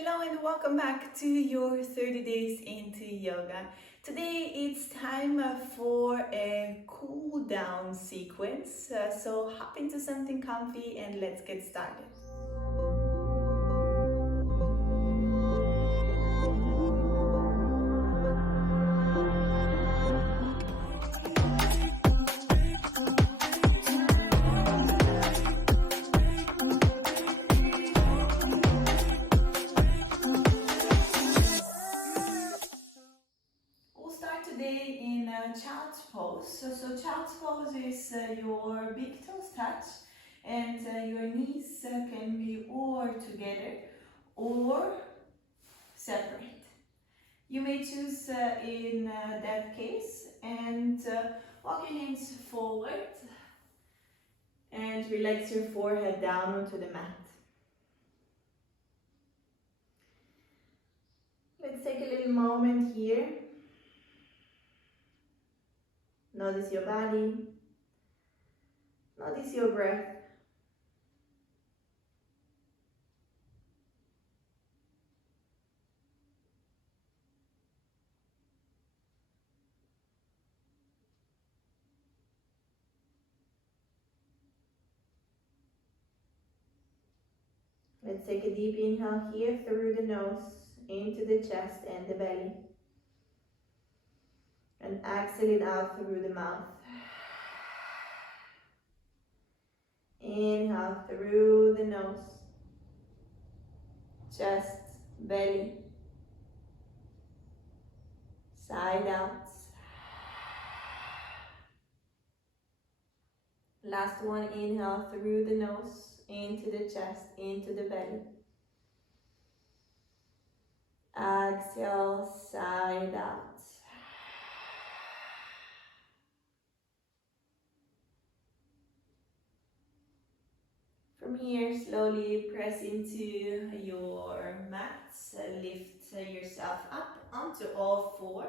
Hello and welcome back to your 30 days into yoga. Today it's time for a cool down sequence. So hop into something comfy and let's get started. We'll start today in child's pose. So child's pose is your big toes touch and your knees can be or together or separate. You may choose in that case and walk your hands forward and relax your forehead down onto the mat. Let's take a little moment here. Notice your body. Notice your breath. Let's take a deep inhale here through the nose, into the chest and the belly. And exhale it out through the mouth. Inhale through the nose, chest, belly, side out. Last one, inhale through the nose, into the chest, into the belly. Exhale, side out. From here, slowly press into your mat. Lift yourself up onto all four.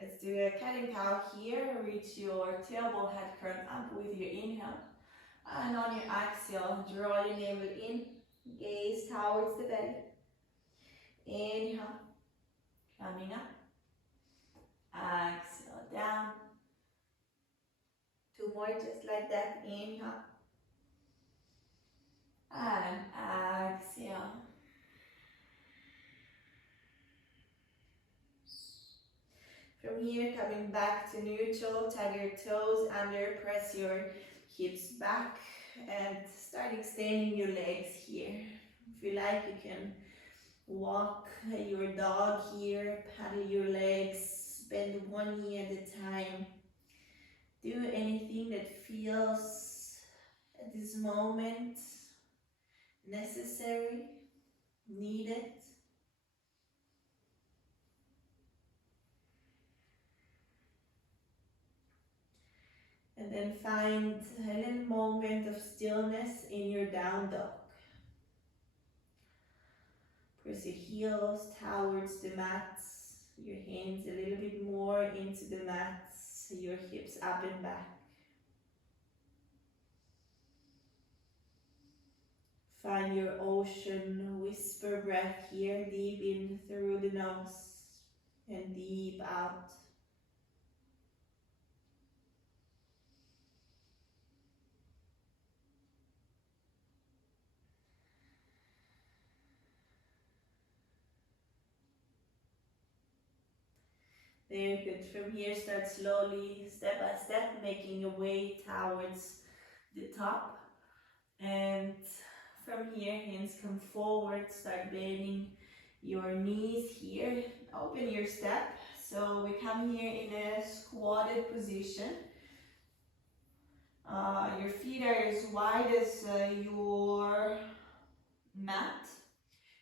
Let's do a cat and cow here. Reach your tailbone head curl up with your inhale. And on your exhale, draw your navel in. Gaze towards the belly. Inhale. Coming up. Exhale down. Two more just like that. Inhale. And exhale. From here, coming back to neutral, tag your toes under, press your hips back and start extending your legs here. If you like, you can walk your dog here, paddle your legs, bend one knee at a time. Do anything that feels at this moment necessary, needed. And then find a little moment of stillness in your down dog. Press your heels towards the mats, your hands a little bit more into the mats, your hips up and back. Find your ocean whisper breath here, deep in through the nose and deep out. Very good. From here, start slowly, step by step, making your way towards the top. And from here, hands come forward, start bending your knees here. Open your step. So we come here in a squatted position. Your feet are as wide as your mat.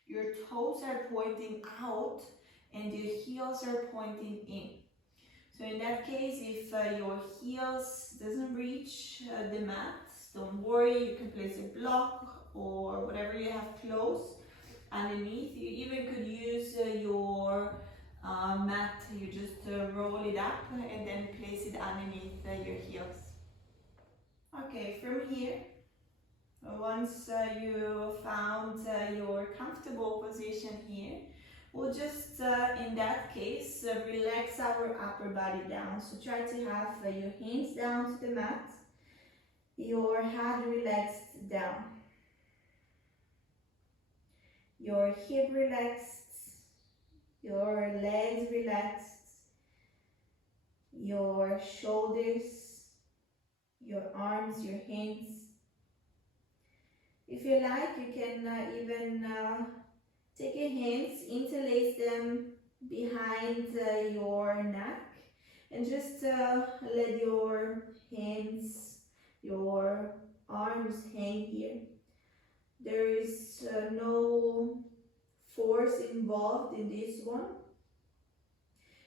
Your toes are pointing out and your heels are pointing in. So in that case, if your heels doesn't reach the mat, don't worry, you can place a block or whatever you have close underneath. You even could use your mat. You just roll it up and then place it underneath your heels. Okay, from here, Once you found your comfortable position here, we'll just, in that case, relax our upper body down. So try to have your hands down to the mat, your head relaxed down, your hip relaxed, your legs relaxed, your shoulders, your arms, your hands. If you like, you can even take your hands, interlace them behind your neck, and just let your hands, your arms hang here. There is no force involved in this one.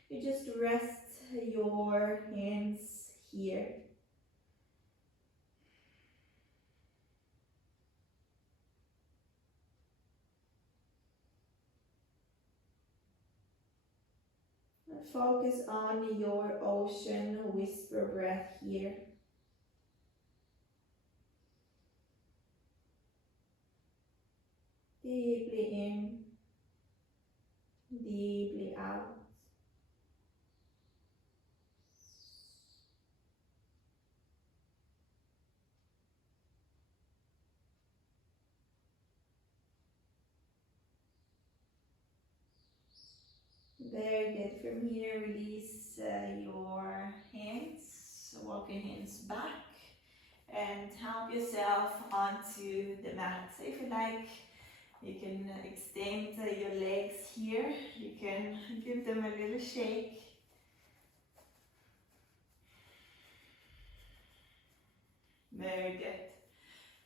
You just rest your hands here. Focus on your ocean whisper breath here. Deeply in, deeply out. Very good. From here, release your hands. Walk your hands back and help yourself onto the mat. So if you like, you can extend your legs here. You can give them a little shake. Very good.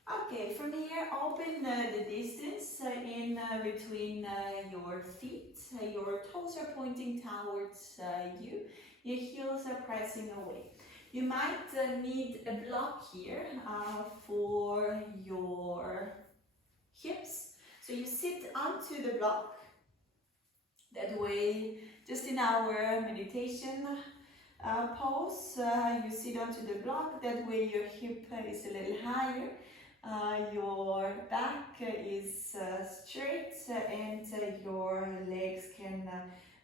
Okay, from here, open the distance in between your feet. Your toes are pointing towards you. Your heels are pressing away. You might need a block here for your hips. So you sit onto the block. That way, just in our meditation pose, you sit onto the block. That way your hip is a little higher. Your back is straight and your legs can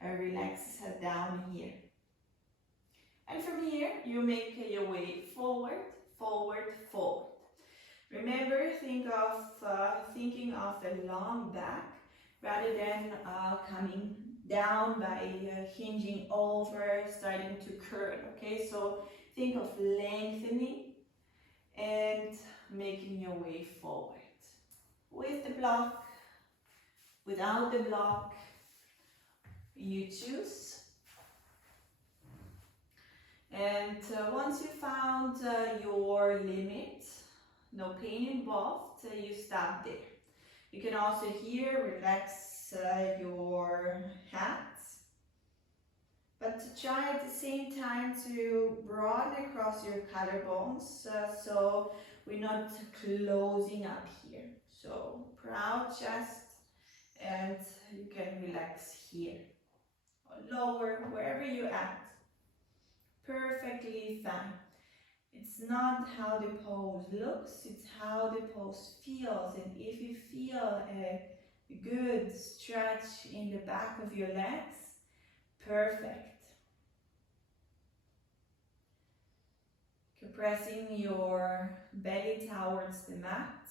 relax down here. And from here, you make your way forward, forward, forward. Remember, thinking of a long back rather than coming down by hinging over, starting to curl. Okay, so think of lengthening and making your way forward. With the block, without the block, you choose. And once you found your limit, no pain involved, you stop there. You can also here relax your hands, but try at the same time to broaden across your collarbones so we're not closing up here. So proud chest, and you can relax here or lower, wherever you're at. Perfectly fine. It's not how the pose looks, it's how the pose feels. And if you feel a good stretch in the back of your legs, perfect. Pressing your belly towards the mat.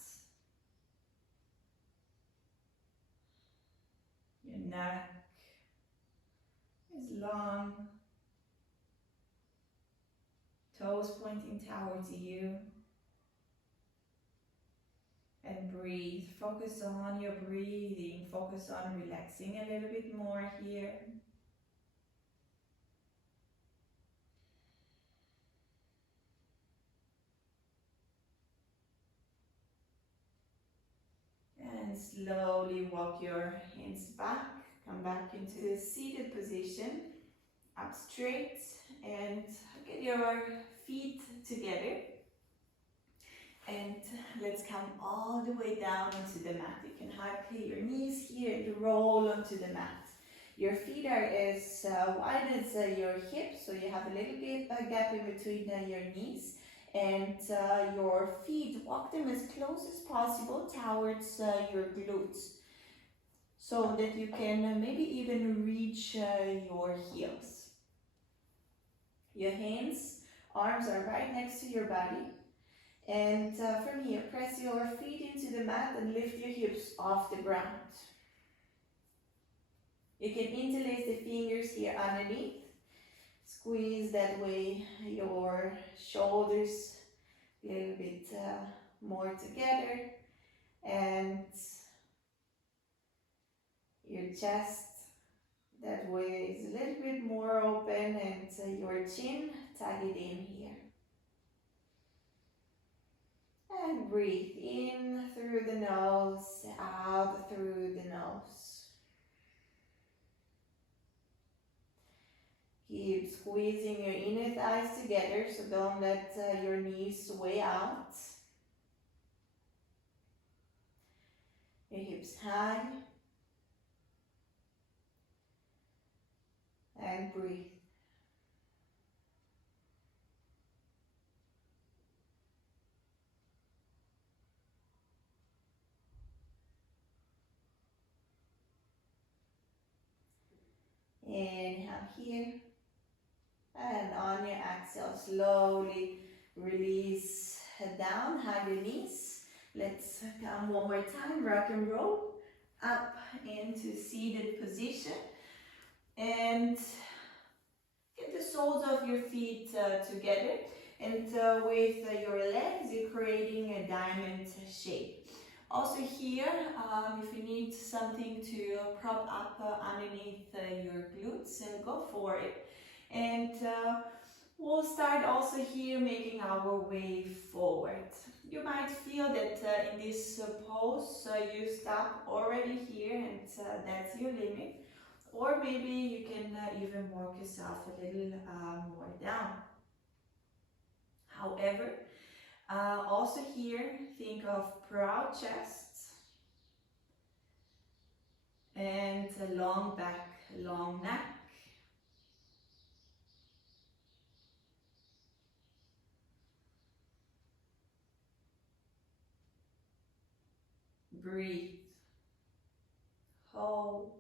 Your neck is long. Toes pointing towards you. And breathe. Focus on your breathing. Focus on relaxing a little bit more here. And slowly walk your hands back. Come back into the seated position. Up straight. And get your feet together. And let's come all the way down onto the mat. You can hug your knees here and roll onto the mat. Your feet are as wide as your hips, so you have a little bit gap in between your knees. and your feet, walk them as close as possible towards your glutes so that you can maybe even reach your heels. Your hands, arms are right next to your body. And from here, press your feet into the mat and lift your hips off the ground. You can interlace the fingers here underneath. Squeeze that way your shoulders a little bit more together. And your chest that way is a little bit more open, and your chin, tuck it in here. And breathe in through the nose, out through the nose. Keep squeezing your inner thighs together, so don't let your knees sway out. Your hips high. And breathe. Inhale here. And on your exhale, slowly release down, hug your knees. Let's come one more time, rock and roll. Up into seated position. And get the soles of your feet together. And with your legs, you're creating a diamond shape. Also here, if you need something to prop up underneath your glutes, go for it. And we'll start also here making our way forward. You might feel that in this pose you stop already here, and that's your limit. Or maybe you can even work yourself a little more down. However, also here, think of proud chest and a long back, long neck. Breathe, hold.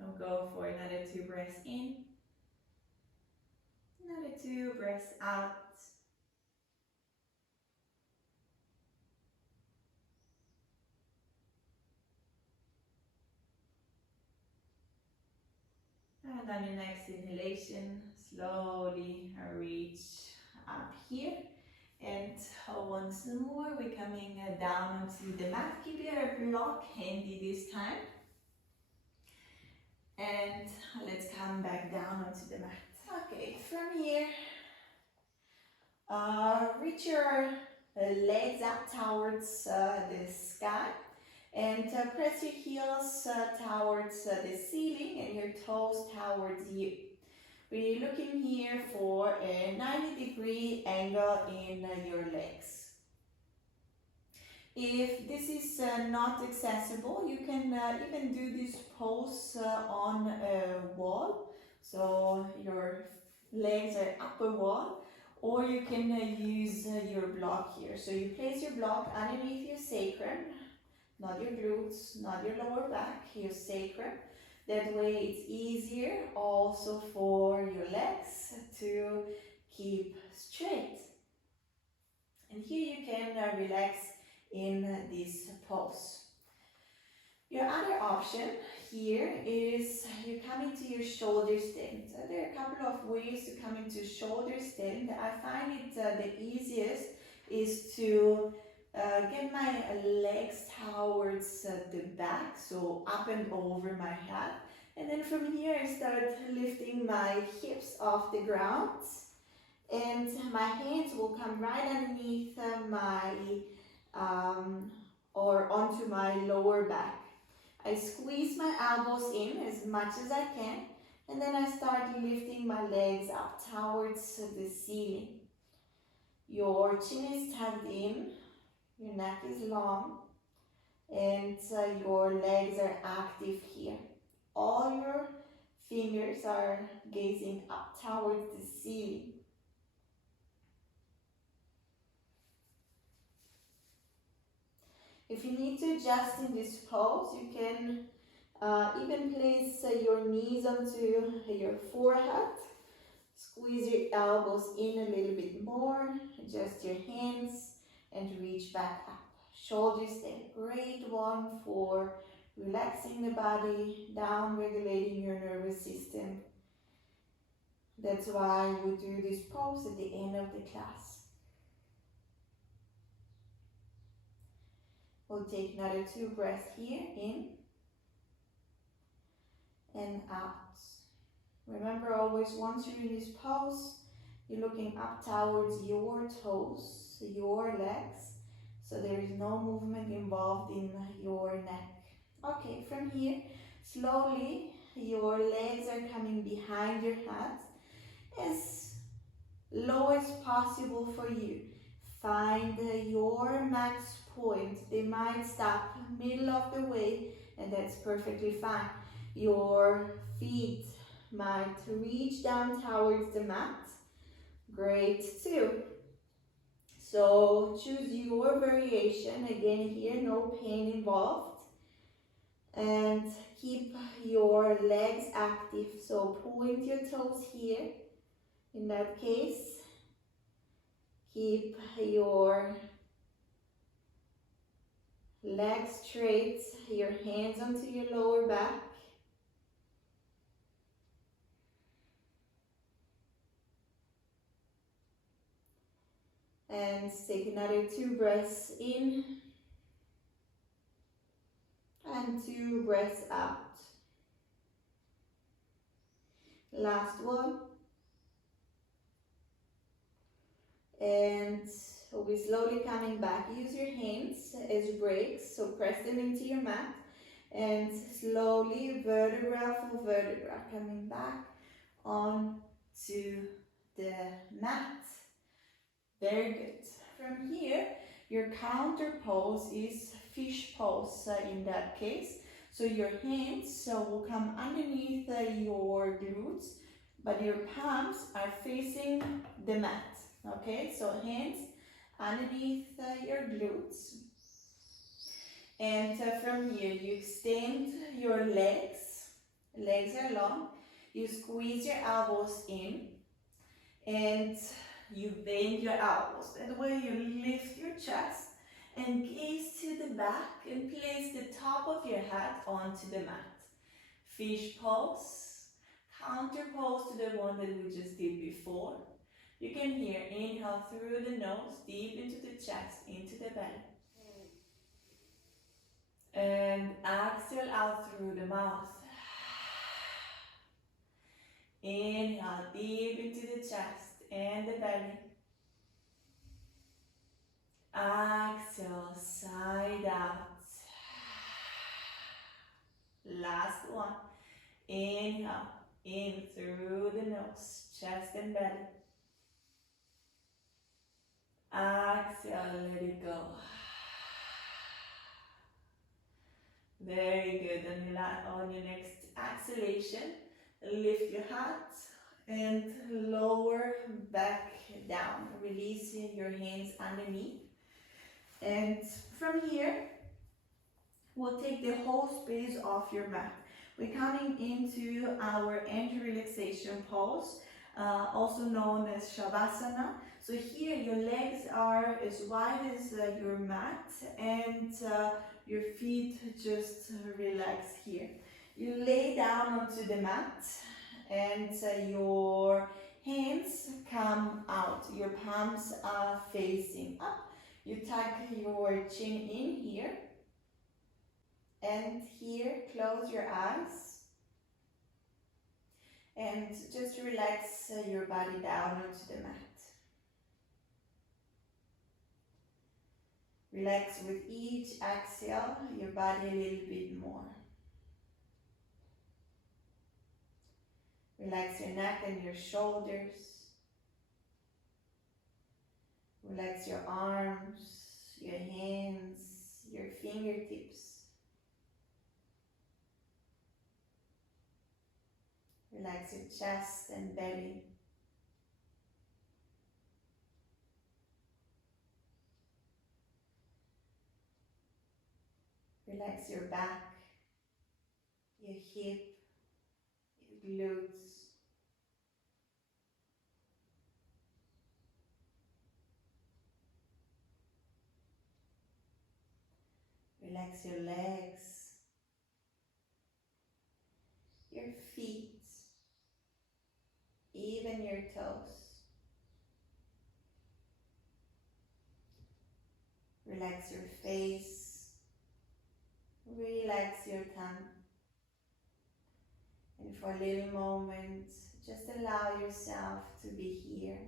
Now go for another 2 breaths in, another 2 breaths out. And on your next inhalation, slowly reach up here. And once more, we're coming down onto the mat. Keep your block handy this time. And let's come back down onto the mat. Okay, from here, reach your legs up towards the sky. And press your heels towards the ceiling and your toes towards you. We're looking here for a 90-degree angle in your legs. If this is not accessible, you can even do this pose on a wall. So your legs are up a wall, or you can use your block here. So you place your block underneath your sacrum, not your glutes, not your lower back, your sacrum. That way it's easier also for your legs to keep straight. And here you can relax in this pose. Your other option here is you come into your shoulder stand. So there are a couple of ways to come into shoulder stand. I find it the easiest is to get my legs towards the back, so up and over my head. And then from here I start lifting my hips off the ground. And my hands will come right underneath or onto my lower back. I squeeze my elbows in as much as I can, and then I start lifting my legs up towards the ceiling. Your chin is tucked in, Your neck is long and your legs are active here. All your fingers are gazing up towards the ceiling. If you need to adjust in this pose, you can even place your knees onto your forehead. Squeeze your elbows in a little bit more. Adjust your hands and reach back up. Shoulders stay. Great one for relaxing the body, down regulating your nervous system. That's why we do this pose at the end of the class. We'll take another 2 breaths here, in and out. Remember, always once you're in this pose, you're looking up towards your toes, your legs, so there is no movement involved in your neck. Okay, from here, slowly your legs are coming behind your head as low as possible for you. Find your max point. They might stop middle of the way, and that's perfectly fine. Your feet might reach down towards the mat. Great too. So choose your variation. Again, here no pain involved. And keep your legs active. So point your toes here. In that case, keep your legs straight, your hands onto your lower back. And take another 2 breaths in and 2 breaths out. Last one. And we'll be slowly coming back. Use your hands as brakes, so press them into your mat. And slowly, vertebra for vertebra, coming back onto the mat. Very good. From here, your counter pose is fish pose in that case. So your hands will come underneath your glutes, but your palms are facing the mat. Okay, so hands underneath your glutes. And from here, you extend your legs. Legs are long. You squeeze your elbows in. And you bend your elbows. That way you lift your chest and gaze to the back and place the top of your head onto the mat. Fish pose, counter pose to the one that we just did before. You can here inhale through the nose, deep into the chest, into the belly. And exhale out through the mouth. Inhale deep into the chest and the belly. Exhale, side out. Last one. Inhale, in through the nose, chest and belly. Exhale, let it go. Very good. On your next exhalation, lift your head and lower back down. Releasing your hands underneath. And from here, we'll take the whole space off your mat. We're coming into our end relaxation pose, also known as Shavasana. So here your legs are as wide as your mat, and your feet just relax here. You lay down onto the mat and your hands come out. Your palms are facing up. You tuck your chin in here. And here, close your eyes. And just relax your body down onto the mat. Relax with each exhale your body a little bit more. Relax your neck and your shoulders. Relax your arms, your hands, your fingertips. Relax your chest and belly. Relax your back, your hip, your glutes. Relax your legs, your feet, even your toes. Relax your face, relax your tongue. And for a little moment, just allow yourself to be here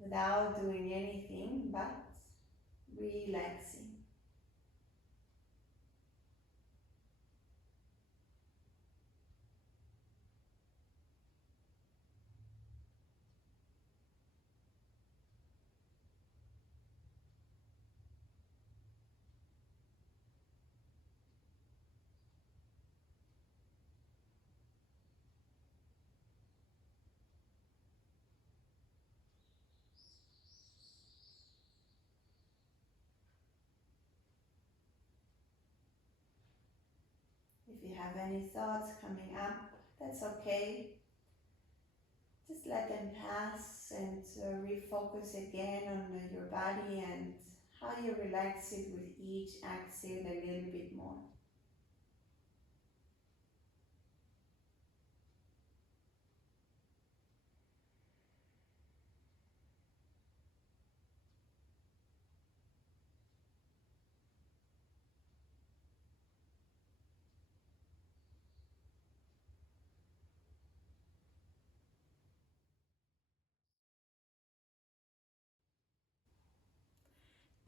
without doing anything but relaxing. If you have any thoughts coming up, that's okay. Just let them pass and refocus again on your body and how you relax it with each exhale a little bit more.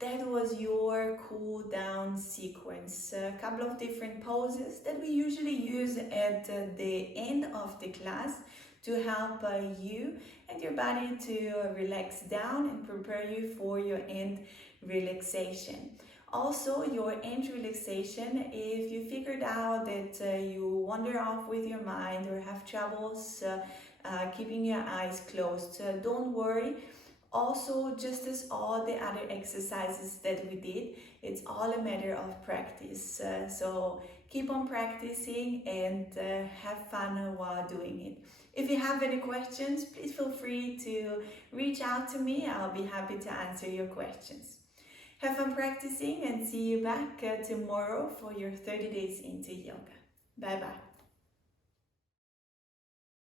That was your cool down sequence. A couple of different poses that we usually use at the end of the class to help you and your body to relax down and prepare you for your end relaxation. Also, your end relaxation, if you figured out that you wander off with your mind or have troubles keeping your eyes closed, don't worry. Also, just as all the other exercises that we did, it's all a matter of practice. So keep on practicing and have fun while doing it. If you have any questions, please feel free to reach out to me. I'll be happy to answer your questions. Have fun practicing and see you back tomorrow for your 30 days into yoga. Bye bye.